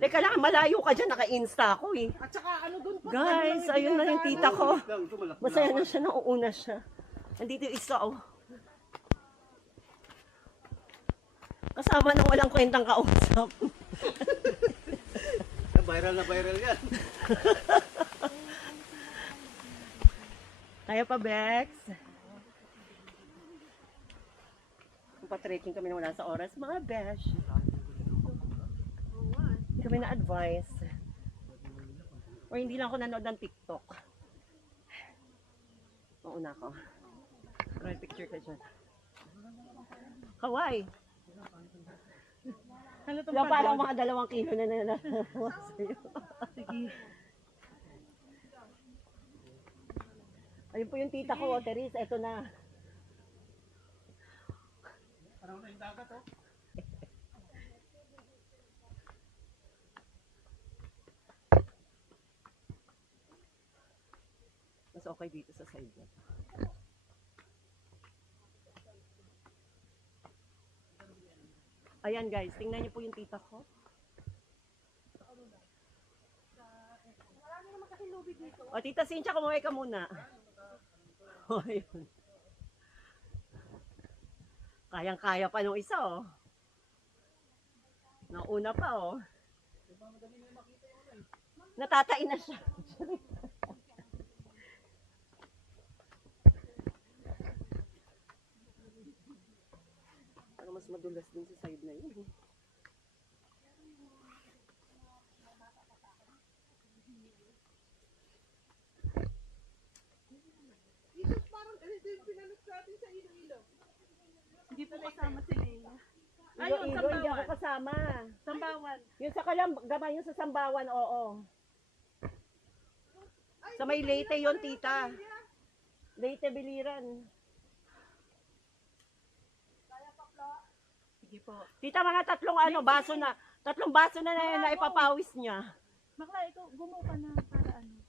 Teka lang, malayo ka dyan, naka-insta ako eh. At saka ano doon po? Guys, ayun na yung tita ko. Masaya na siya, nauuna siya. Nandito yung isa oh. Kasama ng walang kwentang kausap. Viral na viral yan. Kaya pa, Bex? Pa-trekking kami na wala sa oras. Mga besh. Hindi kami na-advise. Or hindi lang ako nanood ng TikTok. Mauna ko. May picture ka dyan. Kawai. Yung parang mga 2 kilo na nanawa sa'yo. Sige. Ayun po yung tita ko, Teres. Eto na. Parang na yung dagat, oh. Mas okay dito sa side niya. Ayan guys, tingnan niyo po yung tita ko. O tita Cynthia, kumuhay ka muna. O ayun. Kayang-kaya pa nung isa oh. Nauna pa oh. Natatain na siya. Parang mas madulas din sa side na yun. Jesus, parang ganito yung pinanot natin sa Iloilo. Hindi po kasama si Leia. Ayun, hindi ako kasama. Sambawan. Yung sa gamay yung sa Sambawan, oo. Sa may Leyte yon tita. Leyte Biliran. Sige po. Tita, mga baso na. 3 baso na ipapawis niya. Bakla, ikaw, gumawa ka na para ano.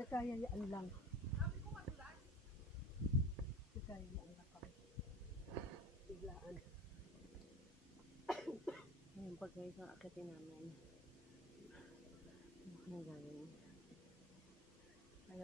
Nagkayayaan lang. Nagkayayaan lang kami. Biglaan. Ayun, pag guys, ang akitin namin.